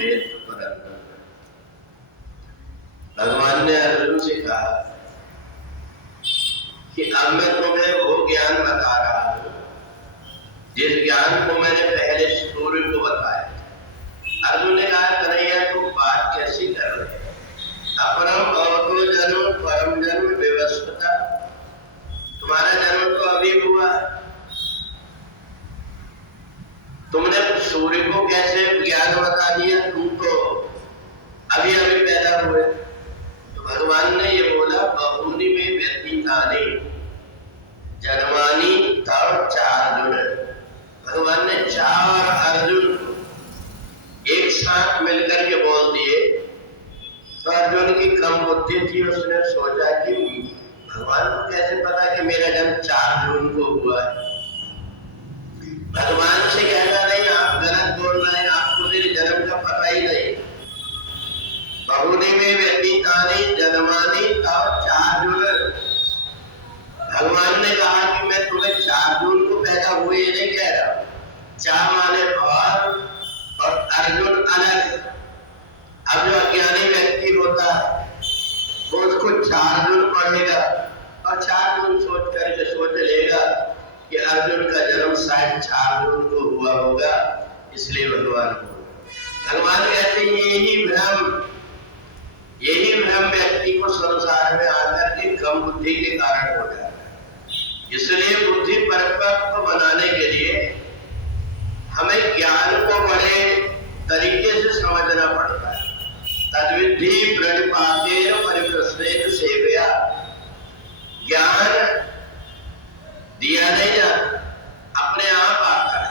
वेद परंतु। भगवान ने अर्जुन से कहा कि अब मैं तुम्हें वो ज्ञान बता रहा हूं जिस ज्ञान को मैंने पहले सूर्य को बताया। अर्जुन ने कहा कन्हैया तुम बात कैसी कर रहे हो? अपरम भवतो जन्म परम जन्म विवस्वता, तुम्हारा जन्म तो अभी हुआ, तुमने सूर्य को कैसे ज्ञान बता दिया? तुम तो अभी अभी पैदा हुए। तो भगवान ने ये बोला बहुनी में व्यतीतानि जन्मानि तव चार्जुन। भगवान ने 4 अर्जुन एक साथ मिलकर के बोल दिए। तो अर्जुन की कम बुद्धि थी, उसने सोचा कि भगवान को कैसे पता कि मेरा जन्म 4 जून को हुआ है। भगवान से कहना नहीं आप गलत बोल रहे हैं, आपको मेरे जन्म का पता ही नहीं। बहुनी में व्यतीतानि जन्मानि तव चार्जुन। भगवान ने कहा कि मैं तुम्हें 4 जून को पैदा हुए ये नहीं कह रहा। 4 माने और अर्जुन अलग। अब जो अज्ञानी व्यक्ति होता है वो उसको 4 जून पढ़ेगा और 4 जून सोच करके सोच लेगा कि अर्जुन का जन्म शायद 4 जून को हुआ होगा, इसलिए भगवान कहते हैं यही भ्रम व्यक्ति को संसार में आकर के कम बुद्धि के कारण हो जाता है। इसलिए बुद्धि परिपक्व बनाने के लिए हमें ज्ञान को बड़े तरीके से समझना पड़ता है। तद्विधि प्रणिपातेन परिप्रश्नेन सेवया। ज्ञान दिया नहीं जाता, अपने आप आता है।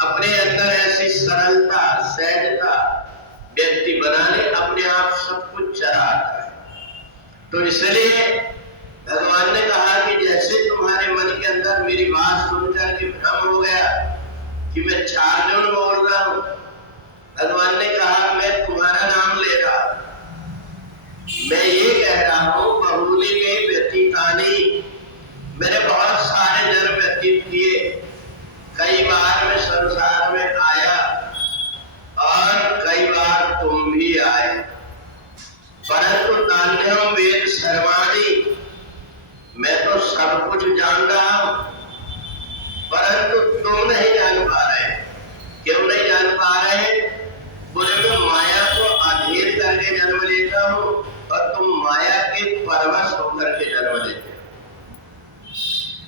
अपने अंदर ऐसी सरलता सहजता व्यक्ति बना ले, अपने आप सब कुछ चला आता है। तो इसलिए भगवान ने कहा कि जैसे तुम्हारे मन के अंदर मेरी बात सुनकर के भ्रम हो गया कि मैं 4 जून बोल रहा हूं, भगवान ने कहा मैं तुम्हारा नाम ले रहा, मैं ये कह रहा हूं बहुली में व्यतीतानि। मैंने बहुत सारे जन्म व्यतीत किए, कई बार मैं संसार में आया और कई बार तुम भी आए, परंतु तान्यम वेद सर्वाणि। मैं तो सब कुछ जान रहा हूं, परंतु तुम नहीं जान पा रहे। क्यों नहीं जान पा रहे? बोले मैं माया को अधीर करके जन्म लेता हूं और तुम माया के परवश होकर के जन्म लेते हो।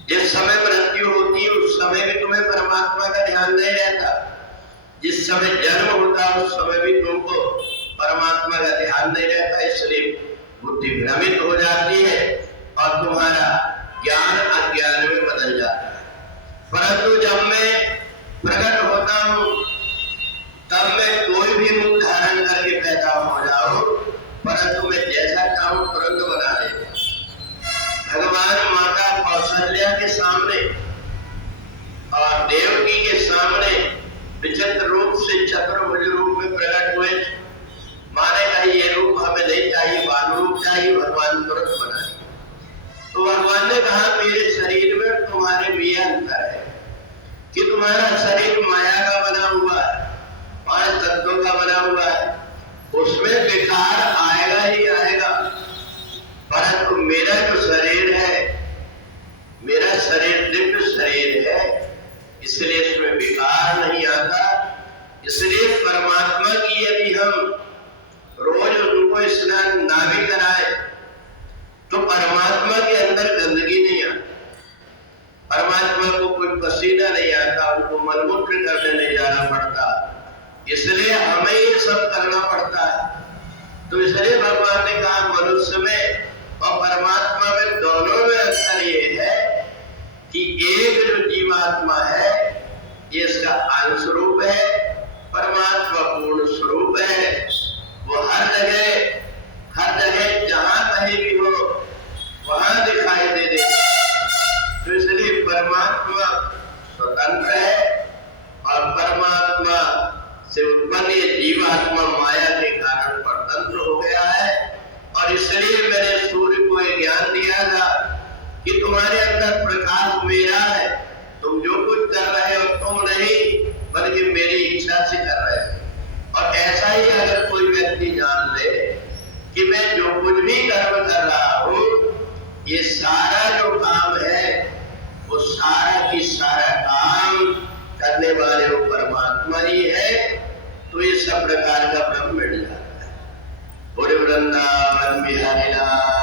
जिस समय मृत्यु होती है उस समय भी तुम्हें परमात्मा का ध्यान नहीं रहता, जिस समय जन्म होता है उस समय भी तुमको परमात्मा का ध्यान नहीं रहता। इसलिए बुद्धि भ्रमित हो जाती है और तुम्हारा ज्ञान अज्ञान में बदल जाता है। परंतु जब मैं प्रकट होता हूं तब मैं कोई भी रूप धारण करके पैदा हो जाऊं, परंतु मैं जैसा चाहूं तुरंत बना देता। भगवान माता कौशल्या के सामने और देवकी के सामने विचित्र रूप से चतुर्भुज रूप में प्रकट हुए। माने का ये रूप हमें नहीं चाहिए, बाल रूप चाहिए, भगवान तुरंत बना दिया। तो भगवान ने कहा मेरे शरीर में तुम्हारे भी अंतर है कि तुम्हारा शरीर माया का बना हुआ है, 5 तत्वों का बना हुआ है, उसमें विकार आएगा ही आएगा। परंतु मेरा जो शरीर है, मेरा शरीर दिव्य शरीर है, इसलिए इसमें विकार नहीं आता। इसलिए परमात्मा की यदि हम रोज उनको स्नान ना भी कराए तो परमात्मा के अंदर गंदगी नहीं आती, परमात्मा को कोई पसीना नहीं आता, उनको मलमूत्र करने नहीं जाना पड़ता। इसलिए हमें ये सब करना पड़ता है। तो इसलिए भगवान ने कहा मनुष्य में और परमात्मा में दोनों में अंतर ये है कि एक जो जीवात्मा है ये इसका अंश रूप है, परमात्मा पूर्ण स्वरूप है। वो हर जगह जहां कहीं भी हो वहां दिखाई दे देता। तो इसलिए परमात्मा स्वतंत्र है और परमात्मा से उत्पन्न ये जीवात्मा माया के कारण परतंत्र हो गया है। और इसलिए मैंने सूर्य को ये ज्ञान दिया था कि तुम्हारे अंदर प्रकाश मेरा है, तुम जो कुछ कर रहे हो तुम नहीं बल्कि मेरी इच्छा से कर रहे हो। और ऐसा ही भी कर्म कर रहा हूं, ये सारा जो काम है वो सारा की सारा काम करने वाले वो परमात्मा ही है। तो ये सब प्रकार का ब्रह्म मिल जाता है। बोले वृंदावन बिहारी लाल